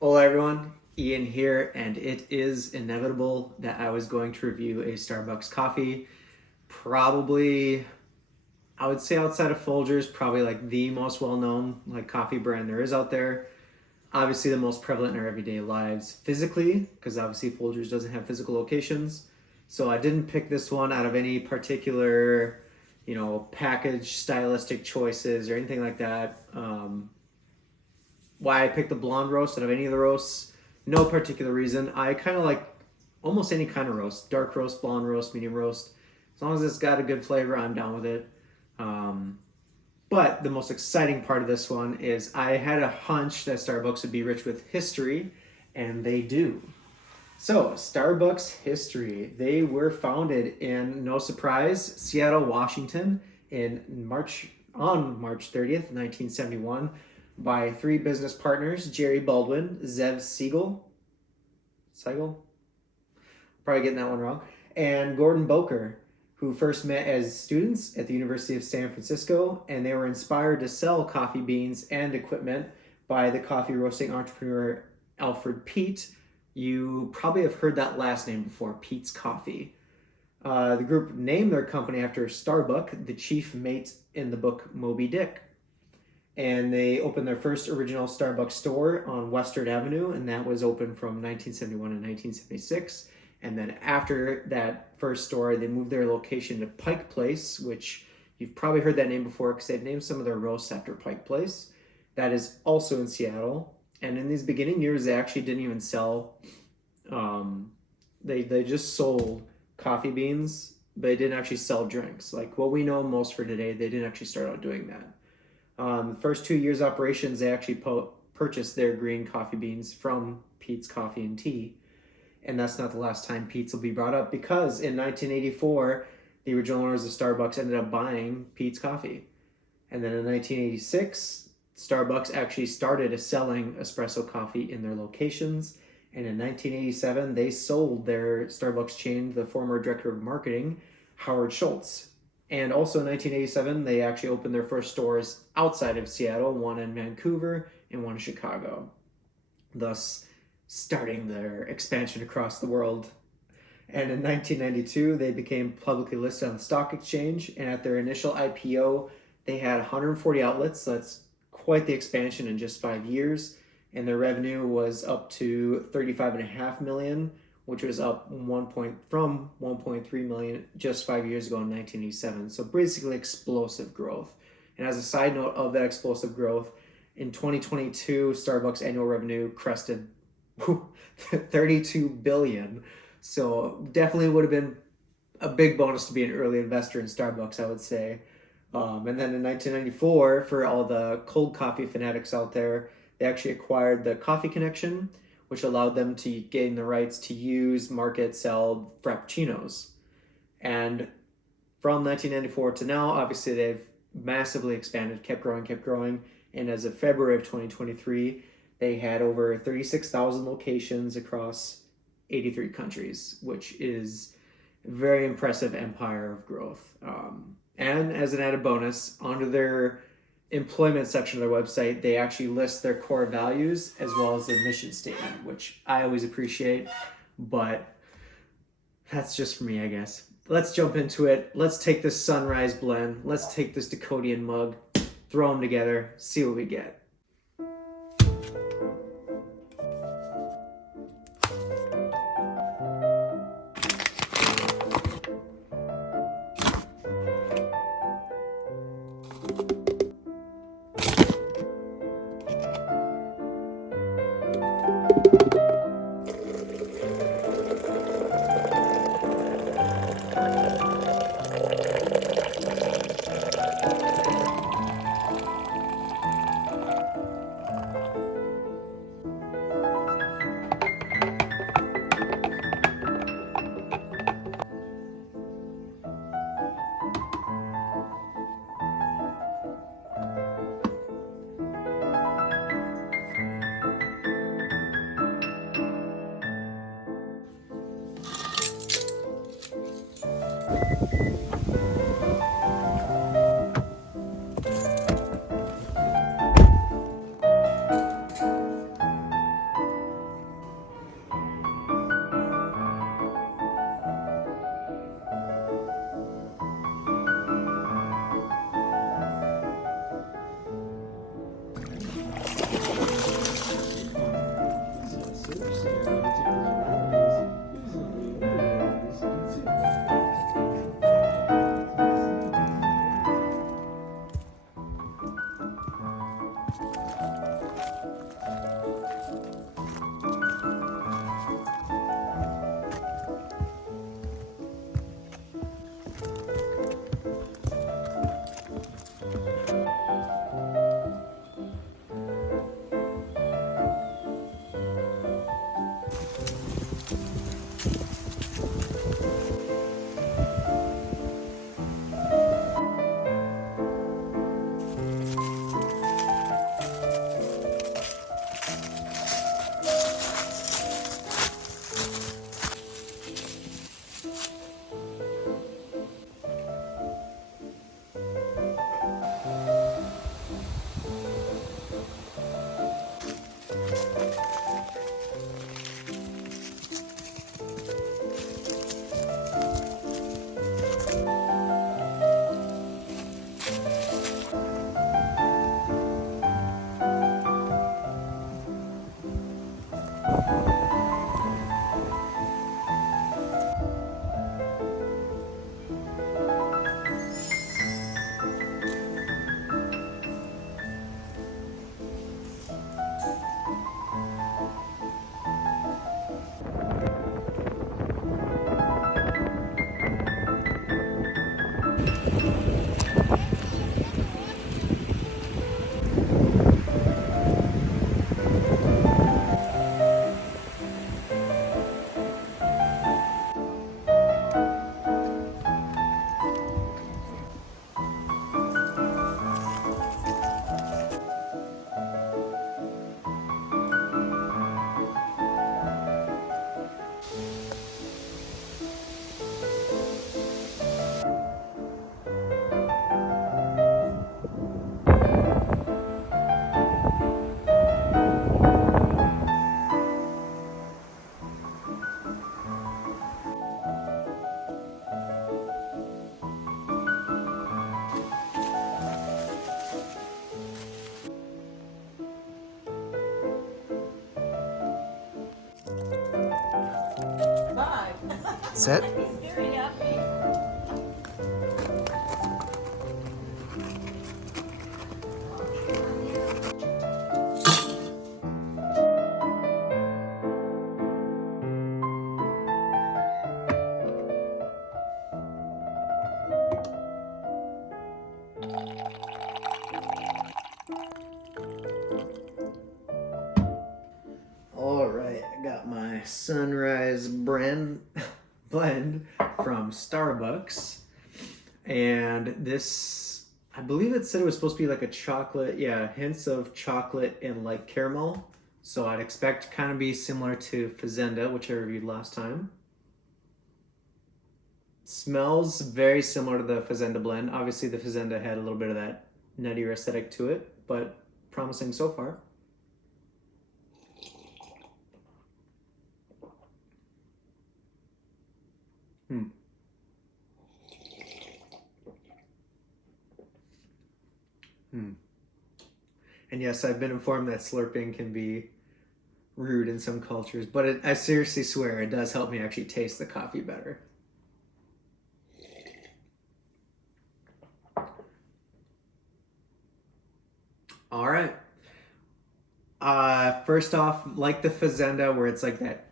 Hola everyone, Ian here, and it is inevitable that I was going to review a Starbucks coffee. Probably, I would say outside of Folgers, probably like the most well-known coffee brand there is out there. Obviously, the most prevalent in our everyday lives physically, because obviously Folgers doesn't have physical locations. So I didn't pick this one out of any particular, package stylistic choices or anything like that. Why I picked the blonde roast out of any of the roasts, no particular reason. I kind of like almost any kind of roast, dark roast, blonde roast, medium roast. As long as it's got a good flavor, I'm down with it. Um, but the most exciting part of this one is I had a hunch that Starbucks would be rich with history, and they do. So, Starbucks history. They were founded in, no surprise, Seattle, Washington on March 30th, 1971 by three business partners, Jerry Baldwin, Zev Siegel, probably getting that one wrong, and Gordon Boker, who first met as students at the University of San Francisco, and they were inspired to sell coffee beans and equipment by the coffee roasting entrepreneur Alfred Peet. You probably have heard that last name before, Peet's Coffee. The group named their company after Starbuck, the chief mate in the book Moby Dick. And they opened their first original Starbucks store on Western Avenue, and that was open from 1971 to 1976. And then after that first store, they moved their location to Pike Place, which you've probably heard that name before because they've named some of their roasts after Pike Place. That is also in Seattle. And in these beginning years, they actually didn't even sell. They just sold coffee beans, but they didn't actually sell drinks. Like what we know most for today, they didn't actually start out doing that. The first 2 years operations, they actually purchased their green coffee beans from Peet's Coffee and Tea. And that's not the last time Peet's will be brought up because in 1984, the original owners of Starbucks ended up buying Peet's Coffee. And then in 1986, Starbucks actually started selling espresso coffee in their locations. And in 1987, they sold their Starbucks chain to the former director of marketing, Howard Schultz. And also in 1987, they actually opened their first stores outside of Seattle, one in Vancouver and one in Chicago, thus starting their expansion across the world. And in 1992, they became publicly listed on the stock exchange. And at their initial IPO, they had 140 outlets. So that's quite the expansion in just 5 years. And their revenue was up to $35.5 million, which was up from 1.3 million just 5 years ago in 1987. So basically explosive growth. And as a side note of that explosive growth, in 2022, Starbucks annual revenue crested 32 billion. So definitely would have been a big bonus to be an early investor in Starbucks, I would say. And then in 1994, for all the cold coffee fanatics out there, they actually acquired the Coffee Connection, which allowed them to gain the rights to use, market, sell Frappuccinos. And from 1994 to now, obviously they've massively expanded, kept growing. And as of February of 2023, they had over 36,000 locations across 83 countries, which is a very impressive empire of growth. And as an added bonus, under their employment section of their website, they actually list their core values as well as their mission statement, which I always appreciate, but that's just for me, I guess. Let's jump into it. Let's take this Sunrise blend. Let's take this Decodian mug, throw them together, see what we get. Sit. He's very happy. All right, I got my sunrise blend from Starbucks, and this, I believe it said it was supposed to be like a chocolate, yeah, hints of chocolate and like caramel. So I'd expect to kind of be similar to Fazenda, which I reviewed last time. Smells very similar to the Fazenda blend. Obviously, the Fazenda had a little bit of that nuttier aesthetic to it, but promising so far. And yes, I've been informed that slurping can be rude in some cultures, but I seriously swear it does help me actually taste the coffee better. All right. First off, like the Fazenda, where it's like that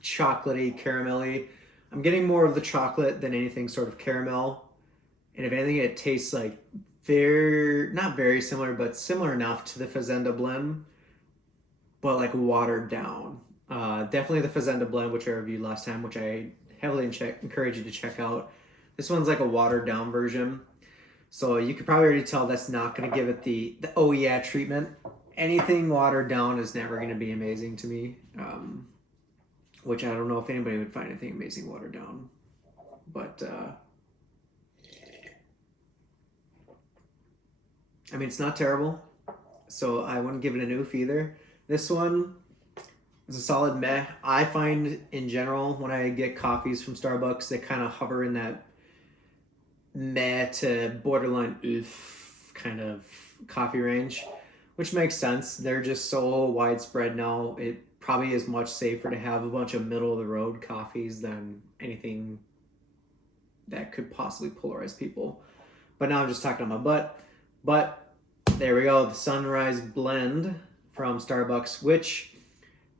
chocolatey, caramelly. I'm getting more of the chocolate than anything sort of caramel. And if anything, it tastes like not very similar, but similar enough to the Fazenda blend, but like watered down. Definitely the Fazenda blend, which I reviewed last time, which I heavily encourage you to check out. This one's like a watered down version. So you could probably already tell that's not going to give it the oh yeah treatment. Anything watered down is never going to be amazing to me. Which I don't know if anybody would find anything amazing watered down. But, I mean, it's not terrible. So I wouldn't give it an oof either. This one is a solid meh. I find in general when I get coffees from Starbucks, they kind of hover in that meh to borderline oof kind of coffee range, which makes sense. They're just so widespread now. It probably is much safer to have a bunch of middle of the road coffees than anything that could possibly polarize people. But now I'm just talking on my butt. But there we go, the Sunrise Blend from Starbucks, which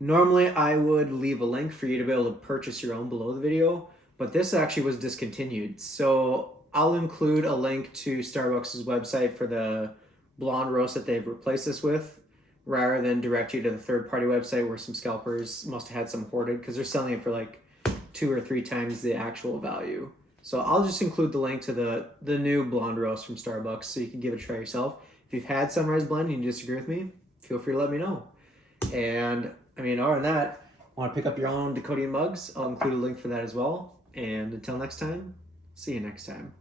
normally I would leave a link for you to be able to purchase your own below the video, but this actually was discontinued. So I'll include a link to Starbucks' website for the blonde roast that they've replaced this with, rather than direct you to the third-party website where some scalpers must have had some hoarded, because they're selling it for like 2 or 3 times the actual value. So I'll just include the link to the new blonde roast from Starbucks so you can give it a try yourself. If you've had Sunrise Blend and you disagree with me, feel free to let me know. And I mean, other than that, want to pick up your own Decodian mugs? I'll include a link for that as well. And until next time, see you next time.